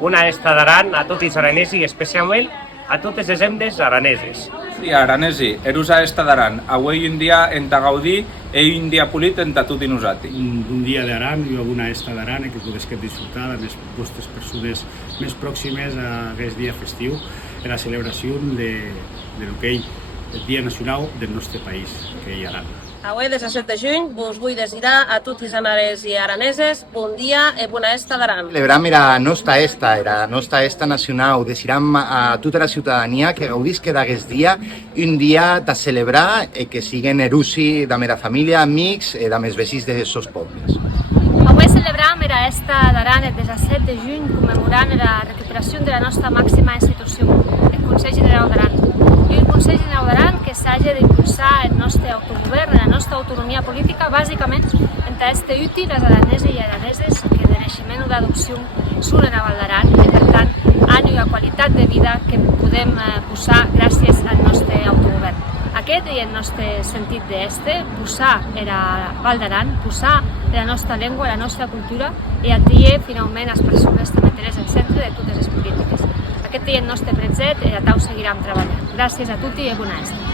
Una esta d'Aran a tots els aranesi i especialment a totes les emdes araneses. Sí, aranesi, erusa esta d'Aran. Avui un dia en ta gaudir e un dia polit en ta tutti nosati. Un dia d'Aran i una esta d'Aran que podesquem disfrutar amb les vostres persones més pròximes a aquest dia festiu, en la celebració de lo que és el Dia Nacional del nostre país, que és Aran. Avui, 17 de juny, vos vull desitjar a tots els anares i araneses bon dia i bona esta d'Aran. Celebram era nostra esta nacional. Desiram a tota la ciutadania que gaudisca d'aquest dia, un dia de celebrar i que siguen erusi de mera família, amics i de més vecins de sos pobles. Avui celebram era esta d'Aran el 17 de juny commemorant la recuperació de la nostra màxima institució, el Consell General d'Aran. I un Consell General d'Aran que s'hagi d'impulsar el nostre autogovern, la nostra autonomia política, bàsicament entre este útil les araneses i araneses que de naixement o d'adopció són a Val d'Aran i per tant han una qualitat de vida que podem posar gràcies al nostre autogovern. Aquest és el nostre sentit d'este, posar era Val d'Aran, posar la nostra llengua, la nostra cultura i atrier finalment les persones també tenes al centre de totes les polítiques. Aquest és el nostre present i a tau seguirem treballant. Gràcies a tutti i bona estada.